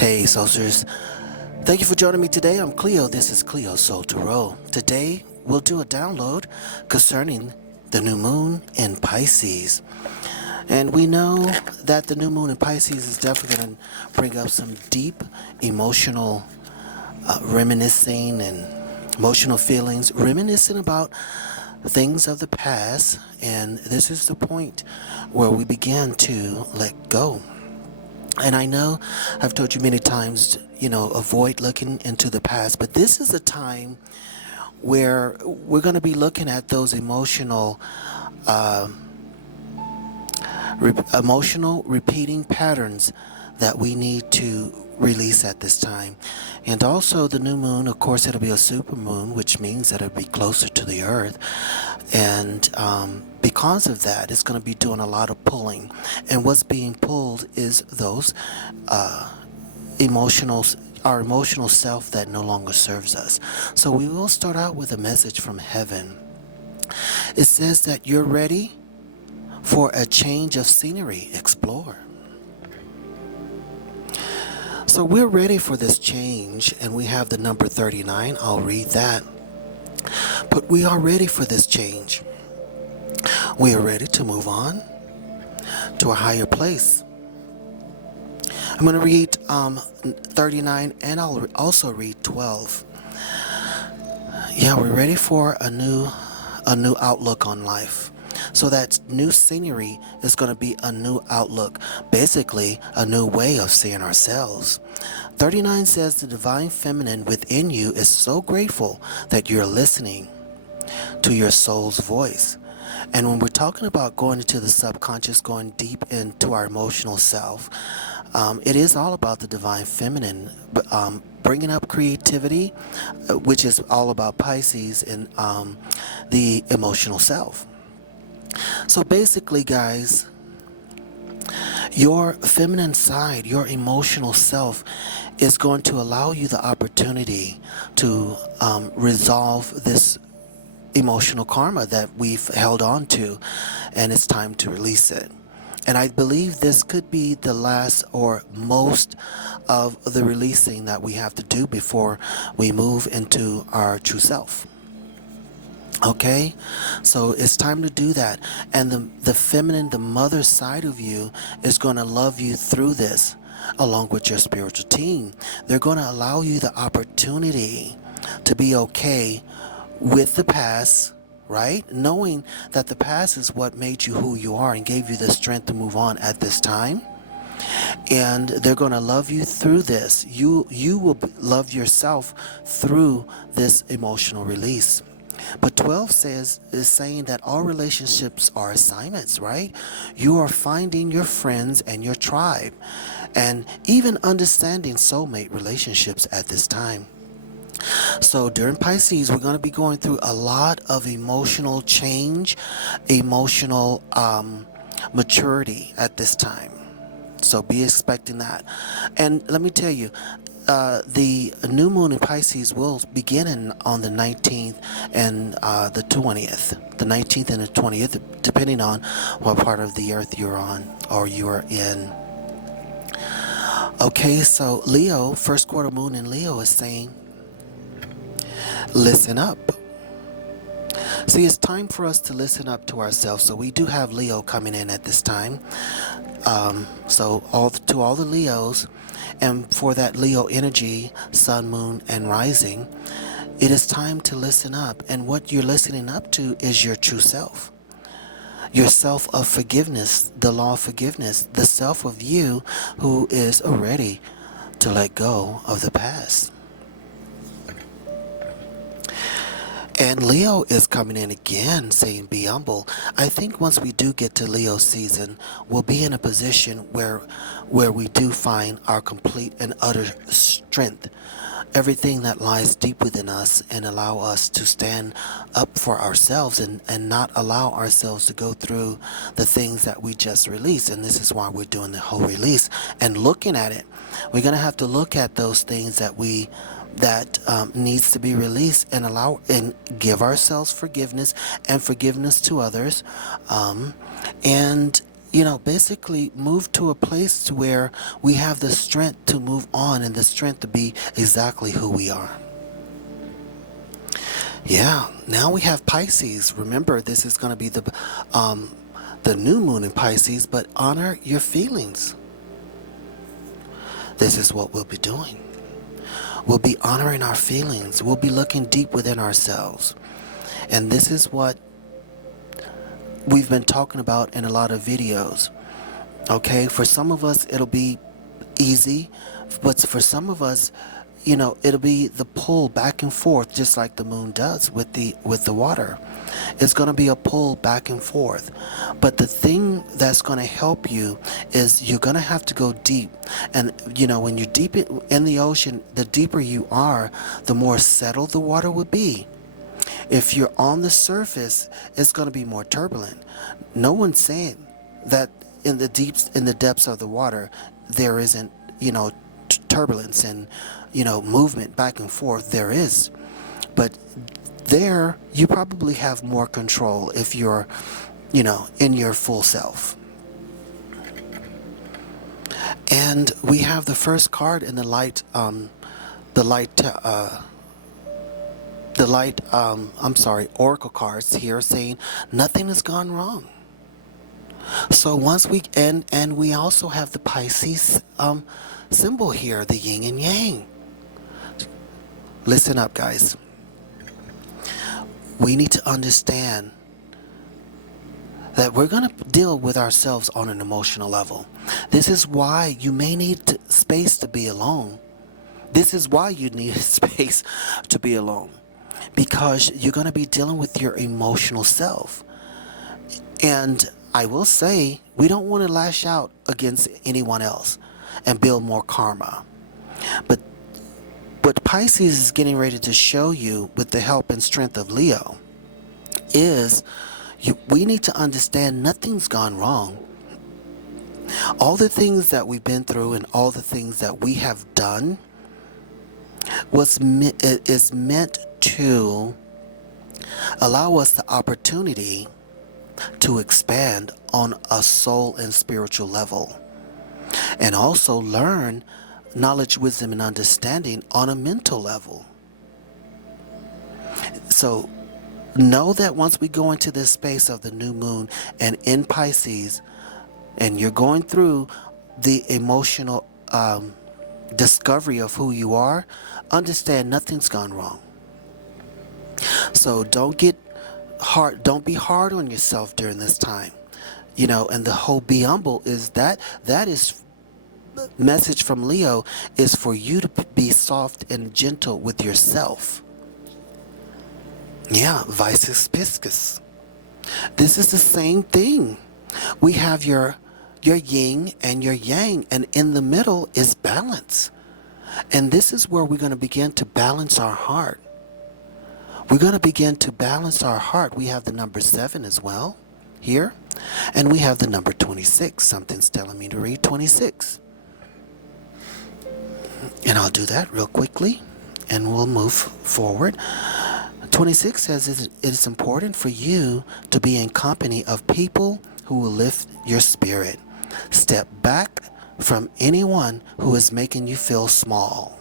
Hey, Soulsters. Thank you for joining me today. I'm Cleo. This is Cleo Soul Tarot. Today, we'll do a download concerning the new moon in Pisces. And we know that the new moon in Pisces is definitely going to bring up some deep emotional reminiscing and emotional feelings, reminiscing about things of the past. And this is the point where we begin to let go. And I know I've told you many times, avoid looking into the past, but this is a time where we're going to be looking at those emotional repeating patterns that we need to release at this time. And also the new moon, of course, it'll be a super moon, which means that it'll be closer to the earth. And because of that, it's going to be doing a lot of pulling. And what's being pulled is those our emotional self that no longer serves us. So we will start out with a message from heaven. It says that you're ready for a change of scenery. Explore. So we're ready for this change, and we have the number 39. I'll read that. But we are ready for this change. We are ready to move on to a higher place. I'm going to read 39, and I'll also read 12. Yeah, we're ready for a new outlook on life. So that new scenery is going to be a new outlook, basically a new way of seeing ourselves. 39 says the divine feminine within you is so grateful that you're listening to your soul's voice. And when we're talking about going into the subconscious, going deep into our emotional self, it is all about the divine feminine, bringing up creativity, which is all about Pisces and the emotional self. So basically, guys, your feminine side, your emotional self, is going to allow you the opportunity to resolve this emotional karma that we've held on to, and it's time to release it. And I believe this could be the last or most of the releasing that we have to do before we move into our true self. Okay, so it's time to do that. And the feminine, the mother side of you is going to love you through this, along with your spiritual team. They're going to allow you the opportunity to be okay with the past, right? Knowing that the past is what made you who you are and gave you the strength to move on at this time. And they're going to love you through this. You will love yourself through this emotional release. But 12 is saying that all relationships are assignments, right? You are finding your friends and your tribe, and even understanding soulmate relationships at this time. So during Pisces, we're going to be going through a lot of emotional change, emotional maturity at this time. So be expecting that. And let me tell you, the new moon in Pisces will begin on the 19th and the 20th. The 19th and the 20th, depending on what part of the earth you're on or you are in. Okay, so Leo, first quarter moon in Leo, is saying, listen up. See, it's time for us to listen up to ourselves. So we do have Leo coming in at this time. So to all the Leos, and for that Leo energy, sun, moon, and rising, it is time to listen up. And what you're listening up to is your true self. Your self of forgiveness, the law of forgiveness, the self of you who is ready to let go of the past. And Leo is coming in again saying be humble. I think once we do get to Leo season, we'll be in a position where we do find our complete and utter strength. Everything that lies deep within us, and allow us to stand up for ourselves and not allow ourselves to go through the things that we just released. And this is why we're doing the whole release and looking at it. We're going to have to look at those things that needs to be released and allow and give ourselves forgiveness and forgiveness to others, and basically move to a place to where we have the strength to move on and the strength to be exactly who we are. Yeah, now we have Pisces. Remember, this is going to be the new moon in Pisces, but honor your feelings. This is what we'll be doing. We'll be honoring our feelings. We'll be looking deep within ourselves. And this is what we've been talking about in a lot of videos. Okay, for some of us, it'll be easy, but for some of us, it'll be the pull back and forth, just like the moon does with the water. It's going to be a pull back and forth. But the thing that's going to help you is you're going to have to go deep. And, when you're deep in the ocean, the deeper you are, the more settled the water will be. If you're on the surface, it's going to be more turbulent. No one's saying that in the depths of the water, there isn't, turbulence and, movement back and forth. There is. But there, you probably have more control if you're, in your full self. And we have the first card in the light oracle cards here saying nothing has gone wrong. So once and we also have the Pisces symbol here, the yin and yang. Listen up, guys. We need to understand that we're going to deal with ourselves on an emotional level. This is why you may need space to be alone. This is why you need space to be alone. Because you're going to be dealing with your emotional self. And I will say, we don't want to lash out against anyone else and build more karma. But what Pisces is getting ready to show you with the help and strength of Leo is we need to understand nothing's gone wrong. All the things that we've been through and all the things that we have done is meant to allow us the opportunity to expand on a soul and spiritual level, and also learn knowledge, wisdom, and understanding on a mental level. So know that once we go into this space of the new moon and in Pisces, and you're going through the emotional discovery of who you are, understand nothing's gone wrong. So don't be hard on yourself during this time. And the whole be humble is that is message from Leo is for you to be soft and gentle with yourself. Yeah, vices piscis. This is the same thing. We have your yin and your yang, and in the middle is balance. And this is where we're going to begin to balance our heart. We're going to begin to balance our heart. We have the number 7 as well here. And we have the number 26. Something's telling me to read 26. And I'll do that real quickly. And we'll move forward. 26 says it is important for you to be in company of people who will lift your spirit. Step back from anyone who is making you feel small.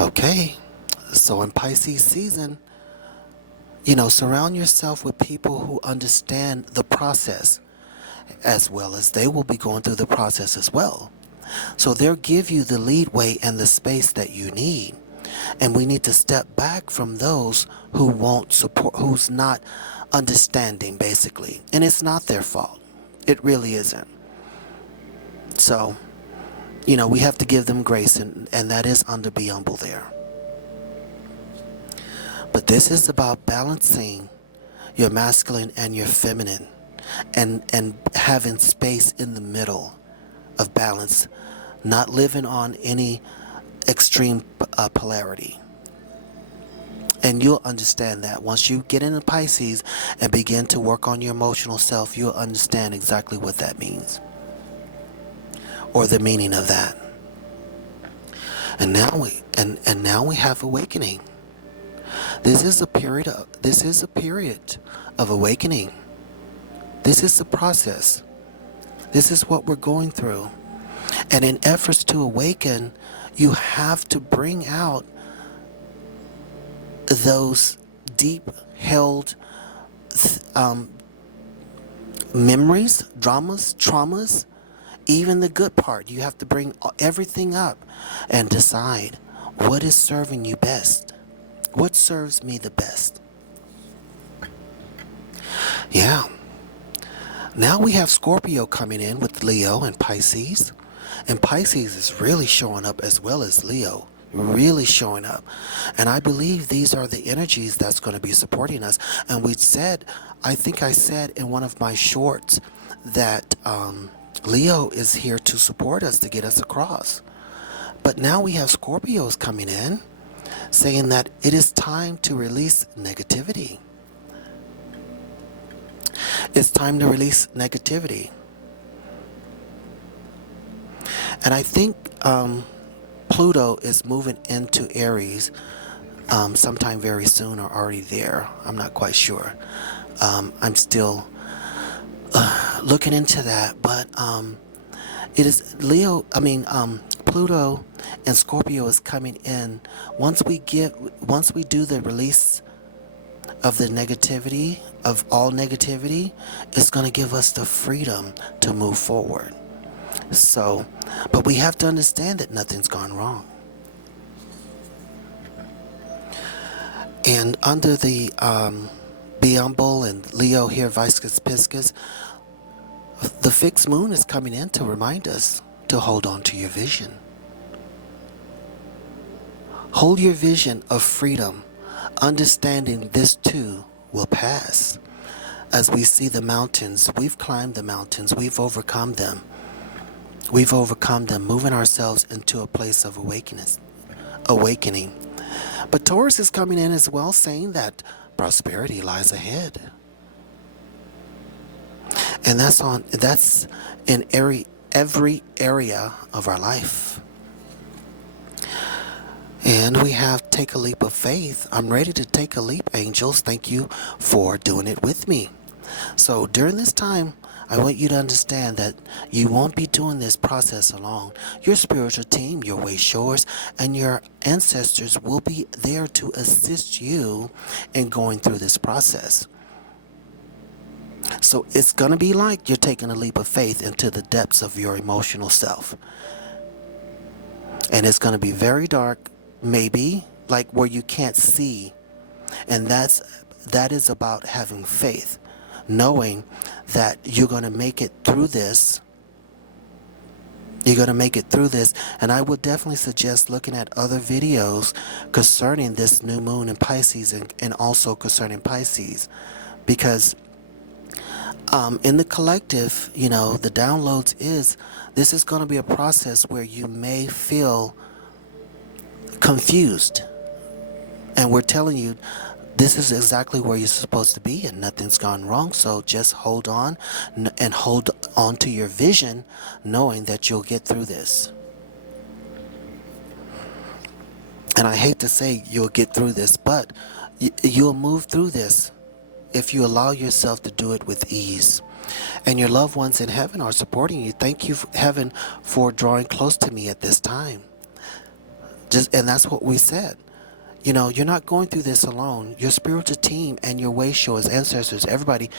Okay. So in Pisces season, surround yourself with people who understand the process, as well as they will be going through the process as well. So they'll give you the leadway and the space that you need. And we need to step back from those who won't support, who's not understanding, basically. And it's not their fault. It really isn't. So, we have to give them grace, and that is under be humble there. But this is about balancing your masculine and your feminine, and having space in the middle of balance, not living on any extreme polarity. And you'll understand that once you get into Pisces and begin to work on your emotional self, you'll understand exactly what that means, or the meaning of that. And now we have awakening. This is a period of awakening. This is the process. This is what we're going through. And in efforts to awaken, you have to bring out those deep held memories, dramas, traumas, even the good part. You have to bring everything up and decide what is serving you best. What serves me the best? Yeah. Now we have Scorpio coming in with Leo and Pisces. And Pisces is really showing up as well as Leo. Really showing up. And I believe these are the energies that's going to be supporting us. And we said, I think I said in one of my shorts that Leo is here to support us, to get us across. But now we have Scorpios coming in saying that it is time to release negativity. It's time to release negativity. And I think Pluto is moving into Aries sometime very soon, or already there. I'm not quite sure. I'm still looking into that, but it is Pluto and Scorpio is coming in. Once we do the release of the negativity, of all negativity, it's going to give us the freedom to move forward. So, but we have to understand that nothing's gone wrong. And under the Beumble and Leo here, Viscus Piscis, the fixed moon is coming in to remind us to hold on to your vision. Hold your vision of freedom, understanding this too will pass. As we see the mountains, we've climbed the mountains, we've overcome them. We've overcome them, moving ourselves into a place of awakening. But Taurus is coming in as well, saying that prosperity lies ahead. And that's in every area of our life. And we have take a leap of faith. I'm ready to take a leap, angels. Thank you for doing it with me. So during this time, I want you to understand that you won't be doing this process alone. Your spiritual team, your way showers, and your ancestors will be there to assist you in going through this process. So it's going to be like you're taking a leap of faith into the depths of your emotional self. And it's going to be very dark, maybe, like where you can't see. And that is about having faith, knowing that you're going to make it through this. You're going to make it through this. And I would definitely suggest looking at other videos concerning this new moon in Pisces and also concerning Pisces. Because in the collective, the downloads this is going to be a process where you may feel confused. And we're telling you, this is exactly where you're supposed to be and nothing's gone wrong. So just hold on and hold on to your vision, knowing that you'll get through this. And I hate to say you'll get through this, but you'll move through this if you allow yourself to do it with ease. And your loved ones in heaven are supporting you. Thank you, heaven, for drawing close to me at this time. And that's what we said. You're not going through this alone. Your spiritual team and your way showers, ancestors, everybody,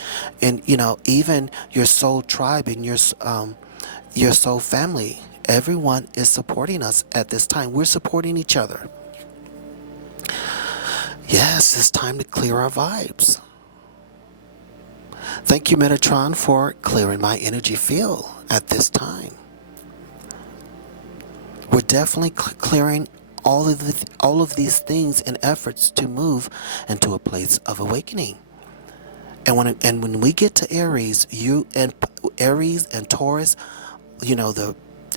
and even your soul tribe and your soul family, everyone is supporting us at this time. We're supporting each other. Yes, it's time to clear our vibes. Thank you, Metatron, for clearing my energy field at this time. We're definitely clearing all of these things in efforts to move into a place of awakening. And when we get to Aries, Aries and Taurus,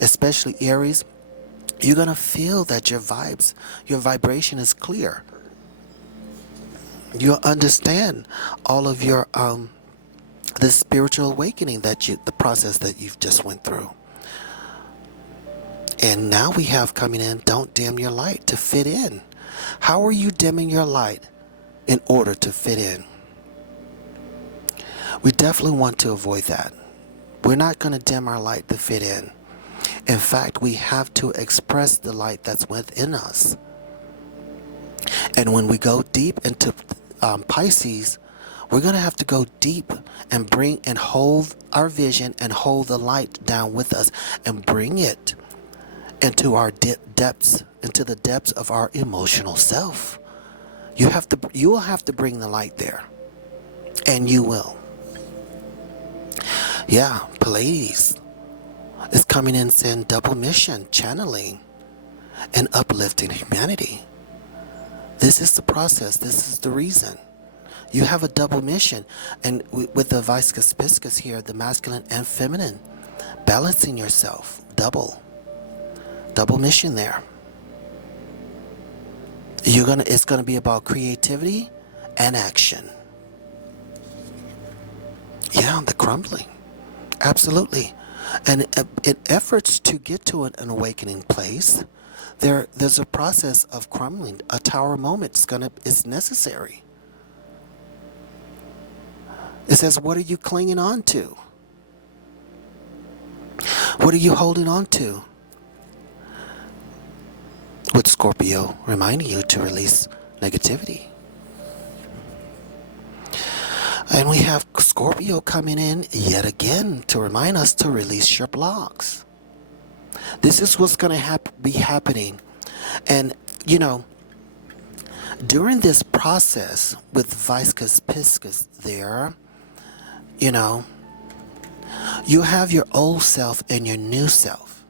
especially Aries, you're gonna feel that your vibration is clear. You'll understand all of your the spiritual awakening the process that you've just went through. And now we have coming in, don't dim your light to fit in. How are you dimming your light in order to fit in? We definitely want to avoid that. We're not going to dim our light to fit in. In fact, we have to express the light that's within us. And when we go deep into Pisces, we're going to have to go deep and bring and hold our vision and hold the light down with us and bring it into our depths, into the depths of our emotional self. You will have to bring the light there. And you will. Yeah, Pleiades is coming in saying double mission, channeling, and uplifting humanity. This is the process. This is the reason. You have a double mission. And with the Viscus Piscus here, the masculine and feminine, balancing yourself, double mission there. It's gonna be about creativity and action. Yeah, the crumbling. Absolutely. And in efforts to get to an awakening place, there's a process of crumbling. A tower moment is necessary. It says, what are you clinging on to? What are you holding on to? With Scorpio reminding you to release negativity. And we have Scorpio coming in yet again to remind us to release your blocks. This is what's going to be happening. And, during this process with Viscus Piscus there, you have your old self and your new self.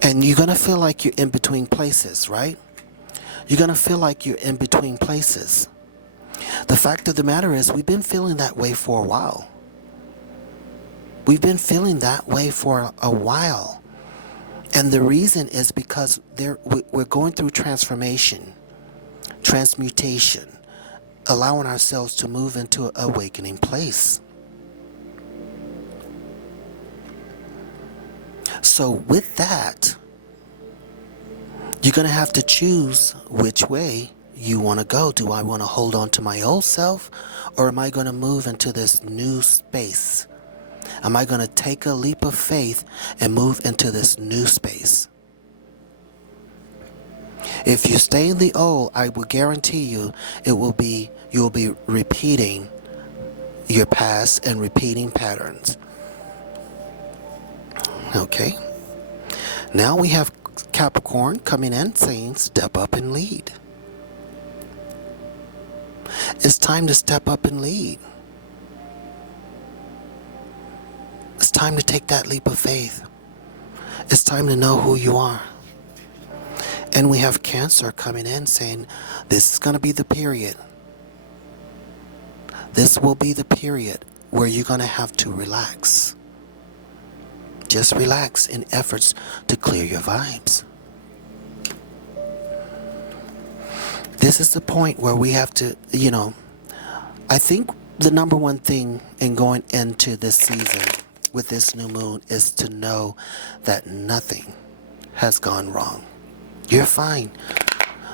And you're going to feel like you're in between places, right? You're going to feel like you're in between places. The fact of the matter is, we've been feeling that way for a while. We've been feeling that way for a while. And the reason is because we're going through transformation, transmutation, allowing ourselves to move into an awakening place. So with that, you're going to have to choose which way you want to go. Do I want to hold on to my old self, or am I going to move into this new space? Am I going to take a leap of faith and move into this new space? If you stay in the old, I will guarantee you you'll be repeating your past and repeating patterns. Okay. Now we have Capricorn coming in saying, step up and lead. It's time to step up and lead. It's time to take that leap of faith. It's time to know who you are. And we have Cancer coming in saying, this is going to be the period. This will be the period where you're going to have to relax. Just relax in efforts to clear your vibes. This is the point where we have to, I think the number one thing in going into this season with this new moon is to know that nothing has gone wrong. You're fine.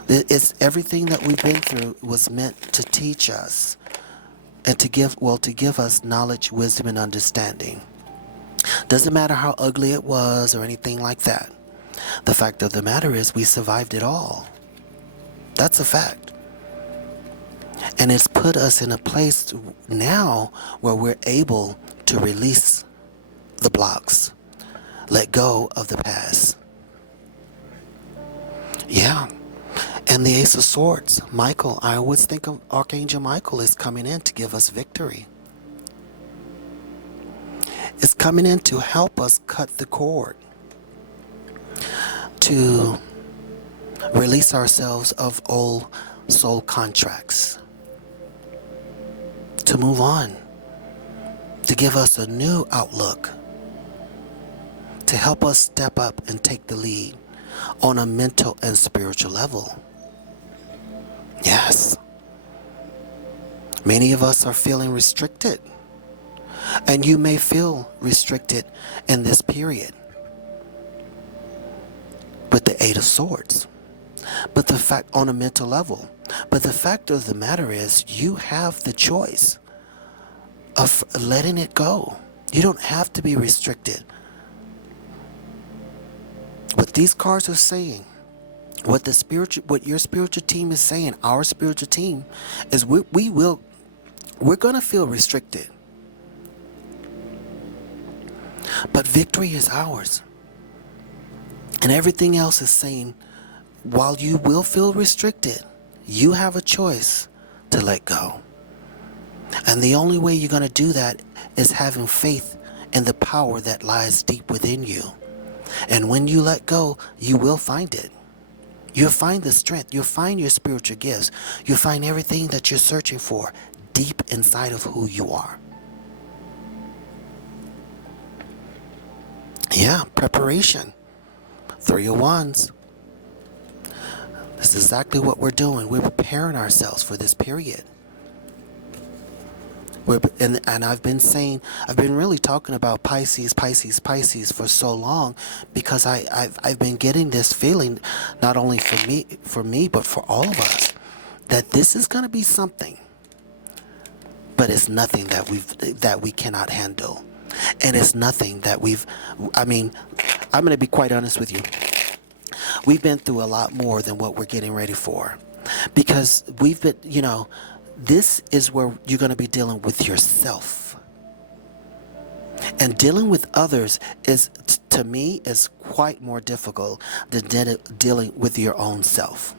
It's everything that we've been through was meant to teach us and to give us knowledge, wisdom, and understanding. Doesn't matter how ugly it was or anything like that. The fact of the matter is we survived it all. That's a fact. And it's put us in a place now where we're able to release the blocks, let go of the past. Yeah. And the Ace of Swords, Michael, I always think of Archangel Michael is coming in to give us victory. It's coming in to help us cut the cord, to release ourselves of old soul contracts, to move on, to give us a new outlook, to help us step up and take the lead on a mental and spiritual level. Yes. Many of us are feeling restricted. And you may feel restricted in this period with the Eight of Swords. On a mental level. But the fact of the matter is, you have the choice of letting it go. You don't have to be restricted. What these cards are saying, what your spiritual team is saying, our spiritual team, is we're going to feel restricted. But victory is ours. And everything else is saying, while you will feel restricted, you have a choice to let go. And the only way you're going to do that is having faith in the power that lies deep within you. And when you let go, you will find it. You'll find the strength. You'll find your spiritual gifts. You'll find everything that you're searching for deep inside of who you are. Yeah, preparation. 3 of Wands. This is exactly what we're doing. We're preparing ourselves for this period. And I've been really talking about Pisces for so long, because I've been getting this feeling, not only for me, but for all of us, that this is going to be something, but it's nothing that we cannot handle, and it's nothing that I'm going to be quite honest with you. We've been through a lot more than what we're getting ready for, because we've been, this is where you're going to be dealing with yourself. And dealing with others to me, is quite more difficult than dealing with your own self.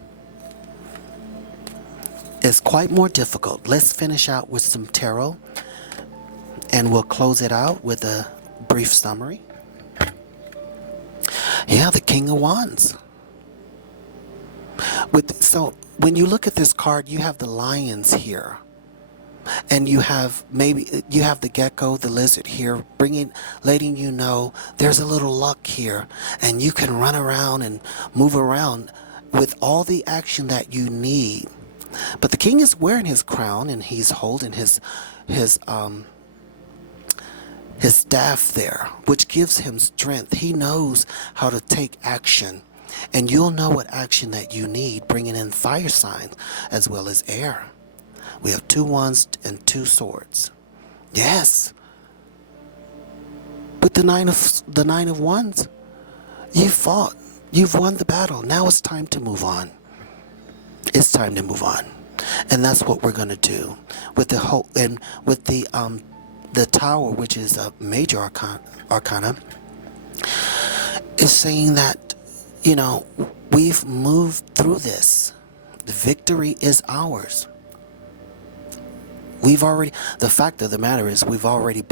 It's quite more difficult. Let's finish out with some tarot, and we'll close it out with a brief summary. Yeah, the King of Wands. So when you look at this card, you have the lions here, and you have the gecko, the lizard here, letting you know there's a little luck here, and you can run around and move around with all the action that you need. But the king is wearing his crown, and he's holding his staff there, which gives him strength. He knows how to take action. And you'll know what action that you need, bringing in fire signs as well as air. We have 2 wands and 2 swords. Yes. With the nine of wands, you fought. You've won the battle. Now it's time to move on. It's time to move on. And that's what we're going to do with the tower, which is a major arcana, is saying that, we've moved through this. The victory is ours. The fact of the matter is we've already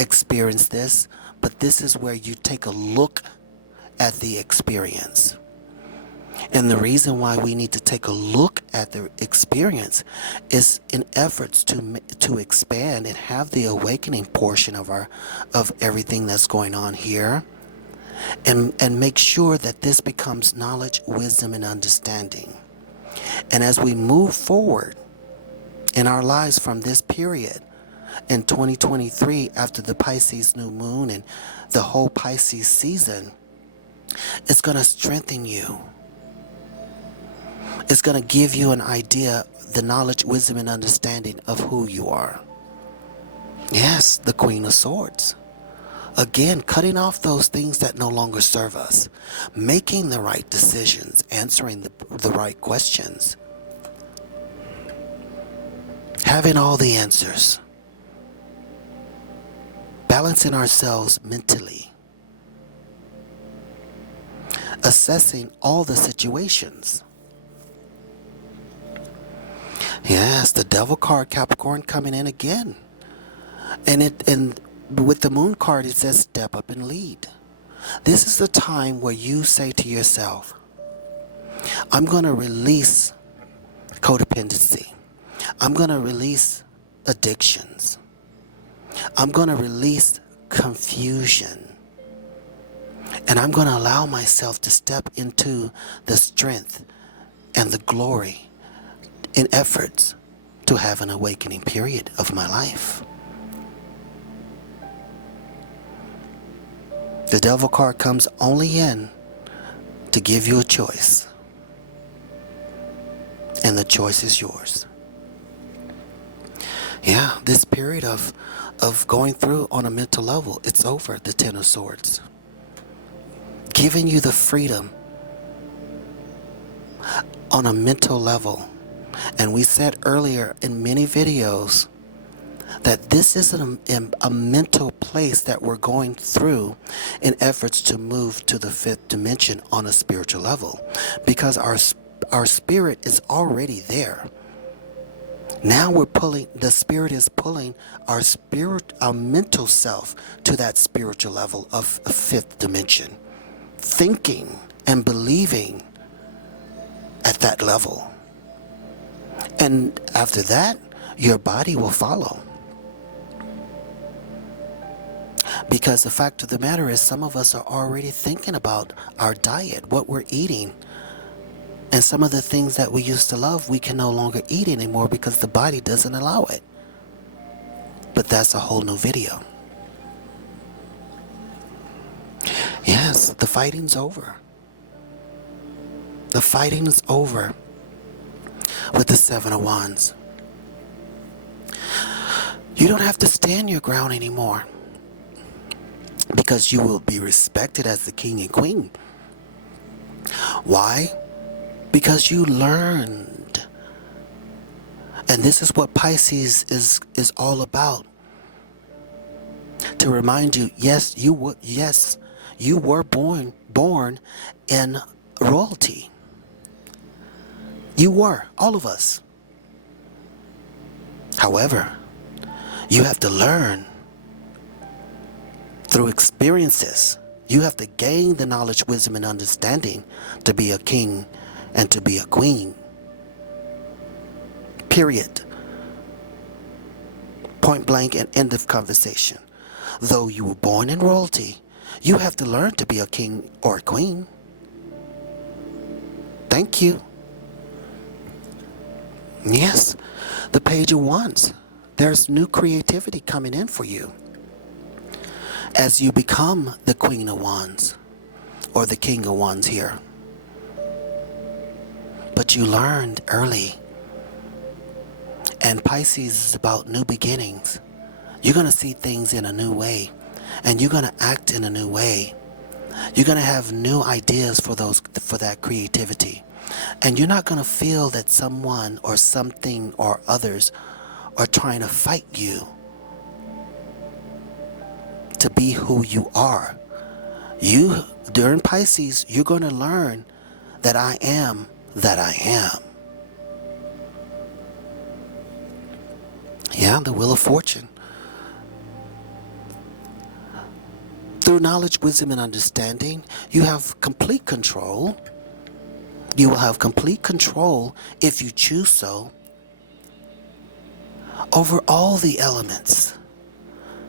experienced this, but this is where you take a look at the experience. And the reason why we need to take a look at the experience is in efforts to expand and have the awakening portion of everything that's going on here. And make sure that this becomes knowledge, wisdom, and understanding. And as we move forward in our lives from this period in 2023, after the Pisces new moon and the whole Pisces season, it's going to strengthen you. It's going to give you an idea, the knowledge, wisdom, and understanding of who you are. Yes, the Queen of Swords. Again, cutting off those things that no longer serve us, making the right decisions, answering the right questions, having all the answers, balancing ourselves mentally, assessing all the situations. Yes, the Devil card, Capricorn, coming in again. And with the Moon card, it says step up and lead. This is the time where you say to yourself, I'm going to release codependency. I'm going to release addictions. I'm going to release confusion. And I'm going to allow myself to step into the strength and the glory in efforts to have an awakening period of my life. The Devil card comes only in to give you a choice. And the choice is yours. Yeah, this period of going through on a mental level, it's over, the Ten of Swords. Giving you the freedom on a mental level. And we said earlier in many videos that this is a mental place that we're going through in efforts to move to the fifth dimension on a spiritual level, because our spirit is already there. Now the spirit is pulling our mental self to that spiritual level of a fifth dimension, thinking and believing at that level. And after that, your body will follow. Because the fact of the matter is, some of us are already thinking about our diet, what we're eating. And some of the things that we used to love, we can no longer eat anymore because the body doesn't allow it. But that's a whole new video. Yes, the fighting's over. The fighting is over with the Seven of Wands. You don't have to stand your ground anymore, because you will be respected as the king and queen. Why? Because you learned. And this is what Pisces is all about. To remind you, yes, you were born in royalty. You were, all of us. However, you have to learn through experiences. You have to gain the knowledge, wisdom, and understanding to be a king and to be a queen. Period. Point blank and end of conversation. Though you were born in royalty, you have to learn to be a king or a queen. Thank you. Yes, the Page of Wands. There's new creativity coming in for you as you become the Queen of Wands or the King of Wands here. But you learned early. And Pisces is about new beginnings. You're going to see things in a new way, and you're going to act in a new way. You're going to have new ideas for that creativity. And you're not going to feel that someone or something or others are trying to fight you to be who you are. During Pisces, you're going to learn that I am that I am. Yeah, the Wheel of Fortune. Through knowledge, wisdom, and understanding, you have complete control. You will have complete control, if you choose so, over all the elements: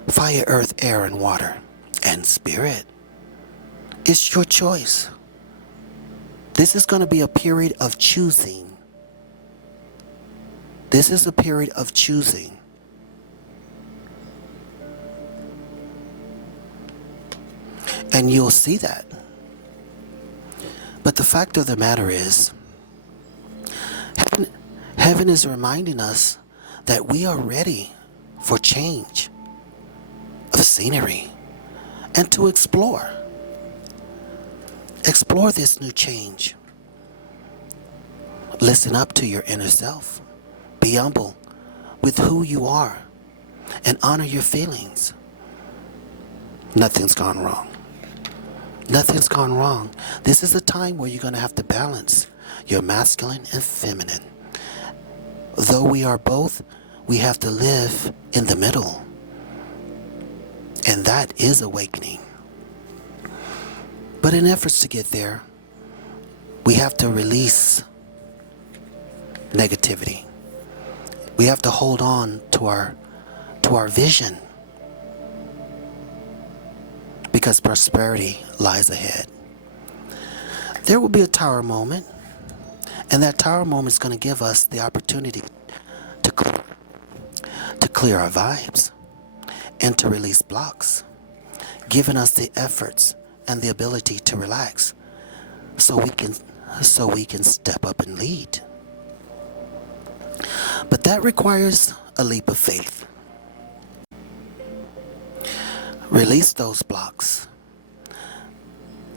fire, earth, air, and water, and spirit. It's your choice. This is going to be a period of choosing. This is a period of choosing. And you'll see that. But the fact of the matter is, heaven is reminding us that we are ready for change of scenery and to explore. Explore this new change. Listen up to your inner self. Be humble with who you are and honor your feelings. Nothing's gone wrong. Nothing's gone wrong. This is a time where you're going to have to balance your masculine and feminine. Though we are both, we have to live in the middle. And that is awakening. But in efforts to get there, we have to release negativity. We have to hold on to our vision, because prosperity lies ahead. There will be a tower moment, and that tower moment is going to give us the opportunity to clear our vibes and to release blocks, giving us the efforts and the ability to relax so we can step up and lead. But that requires a leap of faith. Release those blocks.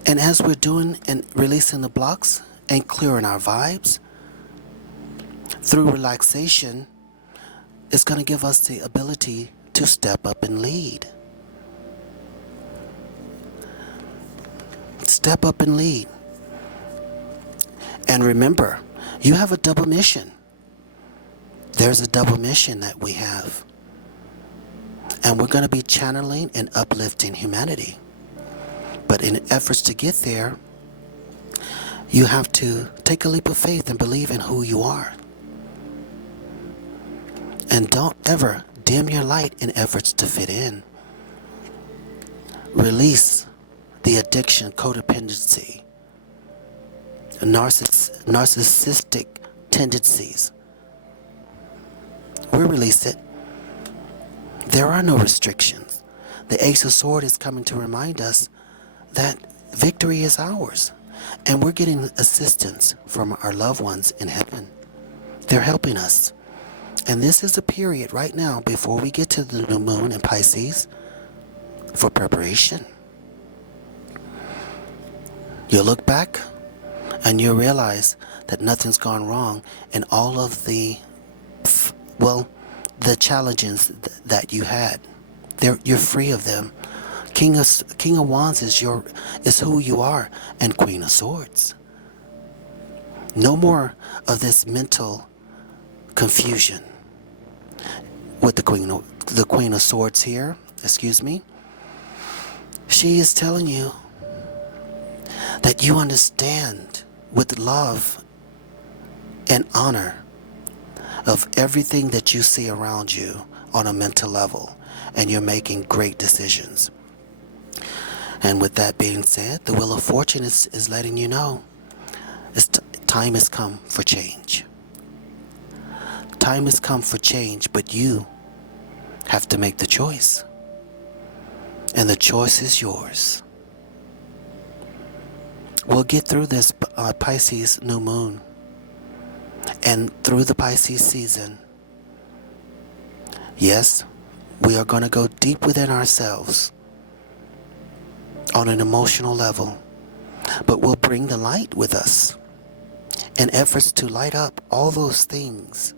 And as we're doing and releasing the blocks and clearing our vibes, through relaxation, it's going to give us the ability to step up and lead. Step up and lead. And remember, you have a double mission. There's a double mission that we have. And we're going to be channeling and uplifting humanity. But in efforts to get there, you have to take a leap of faith and believe in who you are. And don't ever dim your light in efforts to fit in. Release the addiction, codependency, narcissistic tendencies. We release it. There are no restrictions. The Ace of Swords is coming to remind us that victory is ours. And we're getting assistance from our loved ones in heaven. They're helping us. And this is a period right now before we get to the new moon in Pisces for preparation. You'll look back and you'll realize that nothing's gone wrong in all of the challenges that you had. You're free of them. King of Wands is who you are, and Queen of Swords. No more of this mental confusion. With the Queen of Swords here, she is telling you that you understand with love and honor of everything that you see around you on a mental level, and you're making great decisions. And with that being said, the Wheel of Fortune is letting you know time has come for change. Time has come for change, but you have to make the choice. And the choice is yours. We'll get through this Pisces new moon and through the Pisces season. Yes, we are going to go deep within ourselves on an emotional level, but we'll bring the light with us in efforts to light up all those things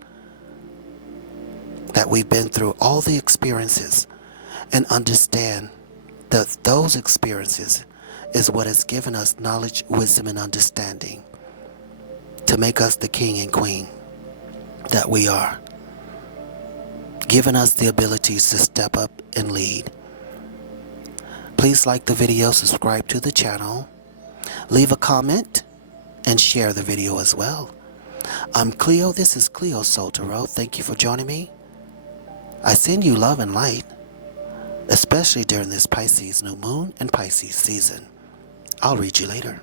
that we've been through, all the experiences, and understand that those experiences is what has given us knowledge, wisdom, and understanding to make us the king and queen that we are, giving us the abilities to step up and lead. Please like the video, subscribe to the channel, leave a comment, and share the video as well. I'm Cleo. This is Cleo Soul Tarot. Thank you for joining me. I send you love and light, especially during this Pisces new moon and Pisces season. I'll read you later.